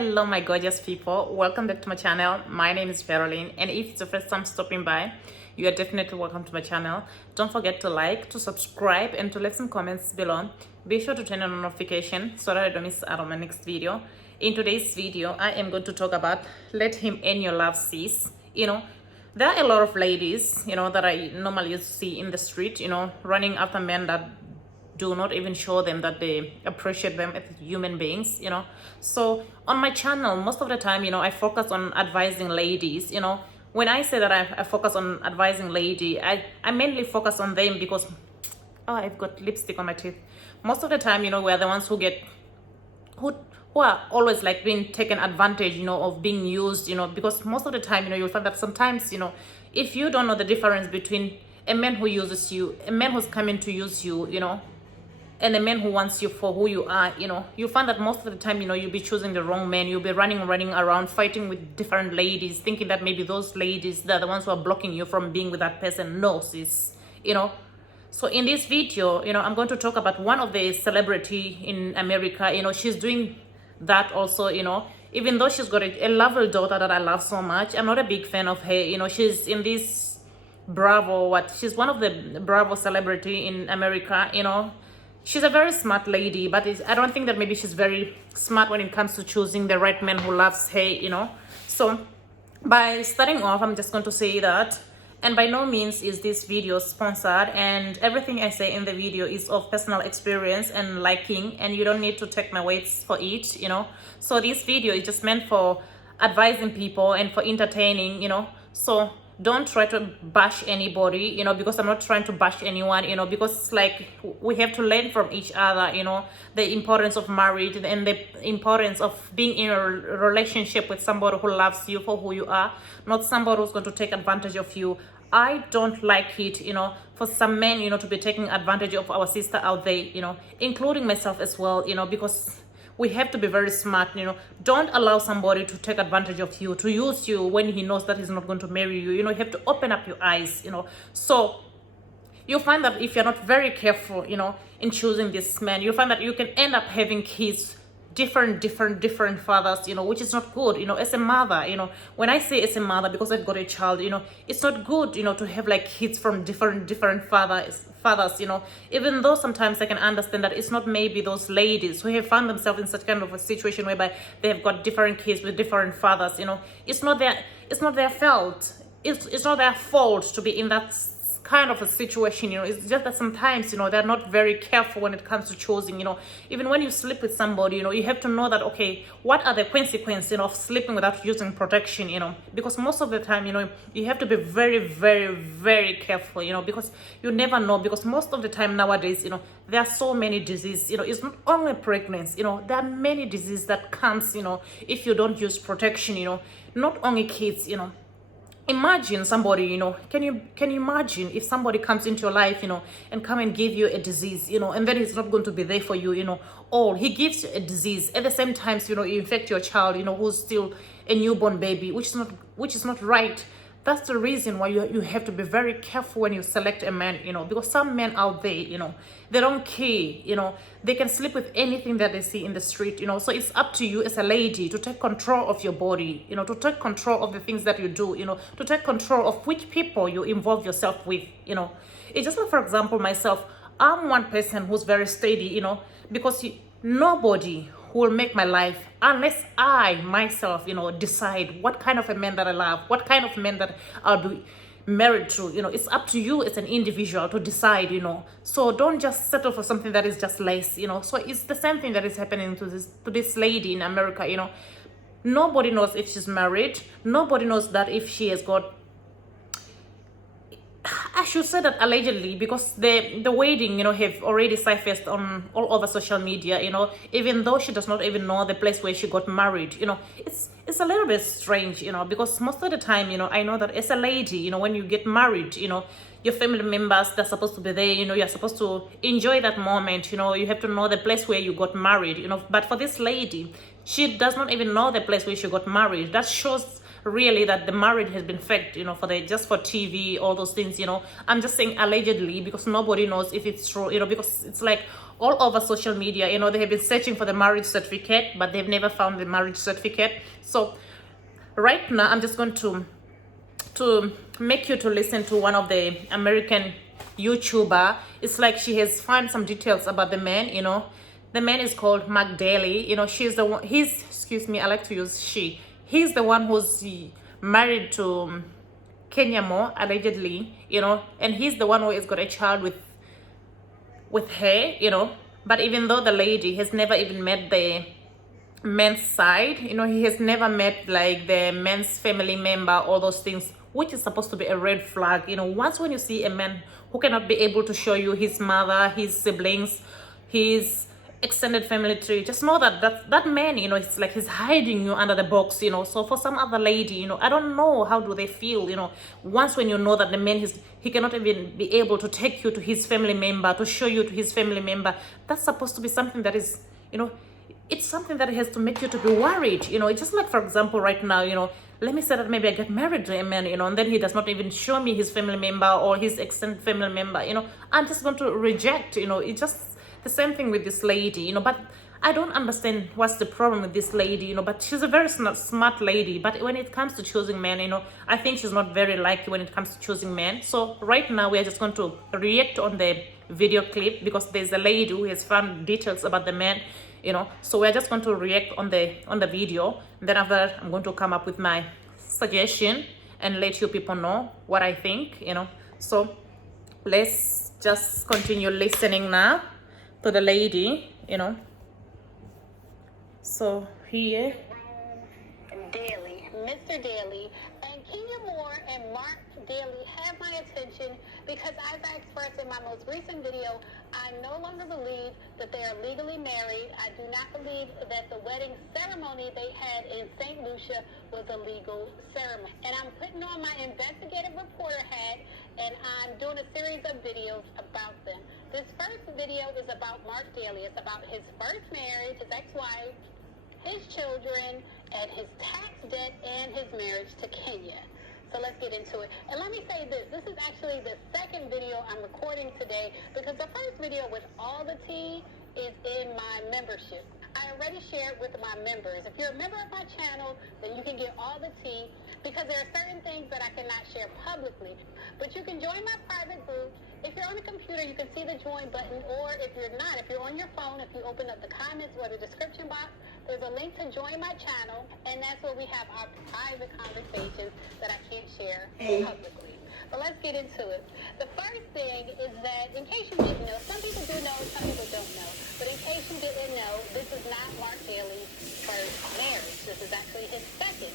Hello, my gorgeous people. Welcome back to my channel. My name is Veroline, and if it's the first time stopping by, you are definitely welcome to my channel. Don't forget to like, to subscribe, and to leave some comments below. Be sure to turn on notification so that I don't miss out on my next video. In today's video, I am going to talk about let him end your love, sis. There are a lot of ladies, that I normally see in the street, running after men that do not even show them that they appreciate them as human beings. So on my channel, most of the time, I focus on advising ladies. When I say that I focus on advising lady, I mainly focus on them because I've got lipstick on my teeth. Most of the time, we're the ones who are always like being taken advantage, of being used, because most of the time, you'll find that sometimes, if you don't know the difference between a man who uses you, a man who's coming to use you, and a man who wants you for who you are, you find that most of the time, you'll be choosing the wrong man. You'll be running around, fighting with different ladies, thinking that maybe those ladies, they're the ones who are blocking you from being with that person. No, sis, So in this video, I'm going to talk about one of the celebrity in America. She's doing that also, even though she's got a lovely daughter that I love so much. I'm not a big fan of her. She's in this Bravo, she's one of the Bravo celebrity in America, She's a very smart lady, but I don't think that maybe she's very smart when it comes to choosing the right man who loves her, So by starting off, I'm just going to say that, and by no means is this video sponsored, and everything I say in the video is of personal experience and liking, and you don't need to take my words for it, So this video is just meant for advising people and for entertaining, So don't try to bash anybody, because I'm not trying to bash anyone, because like we have to learn from each other, the importance of marriage and the importance of being in a relationship with somebody who loves you for who you are, not somebody who's going to take advantage of you. I don't like it, for some men, to be taking advantage of our sister out there, including myself as well, because we have to be very smart, Don't allow somebody to take advantage of you, to use you when he knows that he's not going to marry you. You have to open up your eyes, So you'll find that if you're not very careful, in choosing this man, you'll find that you can end up having kids, different fathers, which is not good, as a mother, when I say as a mother, because I've got a child, it's not good, to have like kids from different fathers, even though sometimes I can understand that it's not maybe those ladies who have found themselves in such kind of a situation whereby they have got different kids with different fathers, it's not their fault. It's not their fault to be in that kind of a situation, It's just that sometimes, they're not very careful when it comes to choosing, Even when you sleep with somebody, you have to know that, okay, what are the consequences, of sleeping without using protection, Because most of the time, you have to be very careful, Because you never know. Because most of the time nowadays, there are so many diseases, It's not only pregnancy, there are many diseases that comes, if you don't use protection, Not only kids, Imagine somebody, can you imagine if somebody comes into your life, and come and give you a disease, and then he's not going to be there for you, or he gives you a disease at the same time, you infect your child, who's still a newborn baby, which is not right. That's the reason why you have to be very careful when you select a man, because some men out there, they don't care, they can sleep with anything that they see in the street, So it's up to you as a lady to take control of your body, to take control of the things that you do, to take control of which people you involve yourself with, It's just like, for example, myself, I'm one person who's very steady, because nobody will make my life unless I myself, decide what kind of a man that I love, what kind of man that I'll be married to. It's up to you as an individual to decide, So don't just settle for something that is just less, So it's the same thing that is happening to this lady in America, Nobody knows if she's married. Nobody knows that if she has got, I should say that allegedly, because the wedding, have already surfaced on all over social media, even though she does not even know the place where she got married, it's a little bit strange, because most of the time, I know that as a lady, when you get married, your family members, they're supposed to be there, you're supposed to enjoy that moment, you have to know the place where you got married, but for this lady, she does not even know the place where she got married. That shows really that the marriage has been faked, just for TV, all those things, I'm just saying allegedly, because nobody knows if it's true, because it's like all over social media. You know, they have been searching for the marriage certificate, but they've never found the marriage certificate. So right now, I'm just going to make you to listen to one of the American YouTuber. It's like she has found some details about the man. You know, the man is called Mark Daly. You know, she's the one. Excuse me, I like to use she. He's the one who's married to Kenya Moore, allegedly, you know, and he's the one who has got a child with her, you know. But even though the lady has never even met the men's side, you know, he has never met like the men's family member, all those things, which is supposed to be a red flag. You know, once when you see a man who cannot be able to show you his mother, his siblings, his extended family tree, just know that man, you know, it's like he's hiding you under the box, you know. So for some other lady, you know, I don't know how do they feel, you know, once when you know that the man he cannot even be able to take you to his family member, to show you to his family member. That's supposed to be something that is, you know, it's something that has to make you to be worried, you know. It's just like, for example, right now, you know, let me say that maybe I get married to a man, you know, and then he does not even show me his family member or his extended family member, you know. I'm just going to reject, you know. It's just the same thing with this lady, you know. But I don't understand what's the problem with this lady, you know. But she's a very smart lady. But when it comes to choosing men, you know, I think she's not very lucky when it comes to choosing men. So right now we are just going to react on the video clip because there's a lady who has found details about the man, you know. So we're just going to react on the video. And then after that, I'm going to come up with my suggestion and let you people know what I think, you know. So let's just continue listening now to the lady, you know. So here, Daly, Mr. Daly, and Kenya Moore and Mark Daly have my attention because, as I expressed in my most recent video, I no longer believe that they are legally married. I do not believe that the wedding ceremony they had in St. Lucia was a legal ceremony. And I'm putting on my investigative reporter hat, and I'm doing a series of videos about them. This first video is about Mark Daly. It's about his first marriage, his ex-wife, his children, and his tax debt and his marriage to Kenya. So let's get into it. And let me say this. This is actually the second video I'm recording today because the first video with all the tea is in my membership. I already shared with my members. If you're a member of my channel, then you can get all the tea because there are certain things that I cannot share publicly. But you can join my private group. If you're on a computer, you can see the join button, or if you're not, if you're on your phone, if you open up the comments or the description box, there's a link to join my channel, and that's where we have our private conversations that I can't share publicly. But let's get into it. The first thing is that, in case you didn't know, some people do know, some people don't know, but in case you didn't know, this is not Mark Daly's first marriage. This is actually his second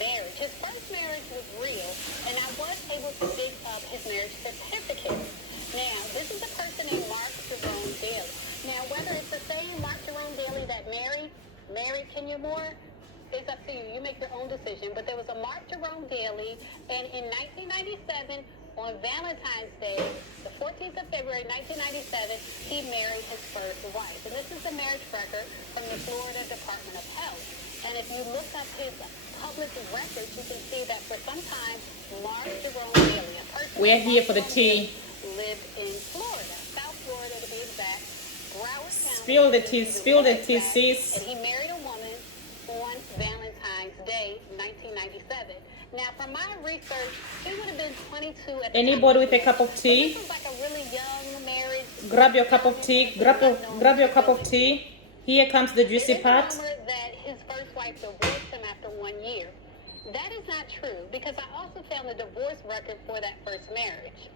marriage. His first marriage was real, and I was able to dig up his marriage certificate. Now, this is a person named Mark Jerome Daly. Now, whether it's the same Mark Jerome Daly that married Kenya Moore, it's up to you. You make your own decision. But there was a Mark Jerome Daly, and in 1997, on Valentine's Day, the 14th of February, 1997, he married his first wife. And this is the marriage record from the Florida Department of Health. And if you look up his public records, you can see that for some time, Mark Jerome Daly, a person we're here for the tea. lived in Florida, South Florida to be exact, Broward County. Spill the tea, sis. And he married a woman on Valentine's Day, 1997. Now, from my research, he would have been 22 at the Anybody time. with a cup of tea? This was like a really young marriage. Grab your cup of tea. Grab your cup of tea. Here comes the juicy part. There is a rumor that his first wife divorced him after 1 year. That is not true because I also found the divorce record for that first marriage.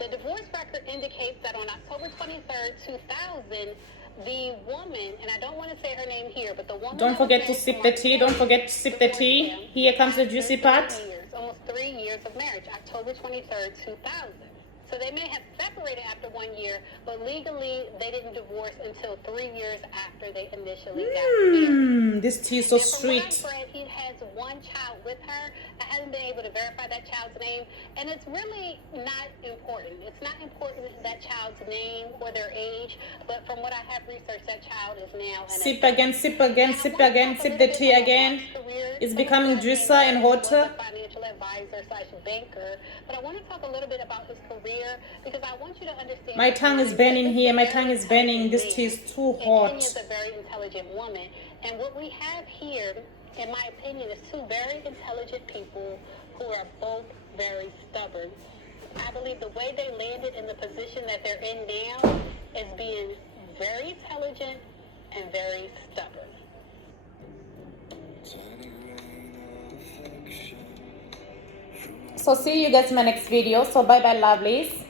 The divorce record indicates that on October 23rd, 2000, the woman, and I don't want to say her name here, but the woman... Don't forget to sip the tea. Don't forget to sip the tea. Here comes the juicy part. Almost 3 years of marriage, October 23rd, 2000. So they may have separated after 1 year, but legally they didn't divorce until 3 years after they initially got married. This tea is so Now, from sweet. what I've read, he has one child with her. I haven't been able to verify that child's name, and it's really not important. It's not important that child's name or their age, but from what I have researched, that child is now an Sip adult. again, sip again, sip again, sip the tea again. It's becoming juicier and hotter. Financial advisor / banker. But I want to talk a little bit about his career because I want you to understand. My tongue is burning here. My tongue is burning. This tea is too hot. And Kenya's a very intelligent woman. And what we have here, in my opinion, is two very intelligent people who are both very stubborn. I believe the way they landed in the position that they're in now is being very intelligent and very stubborn. So see you guys in my next video. So bye bye, lovelies.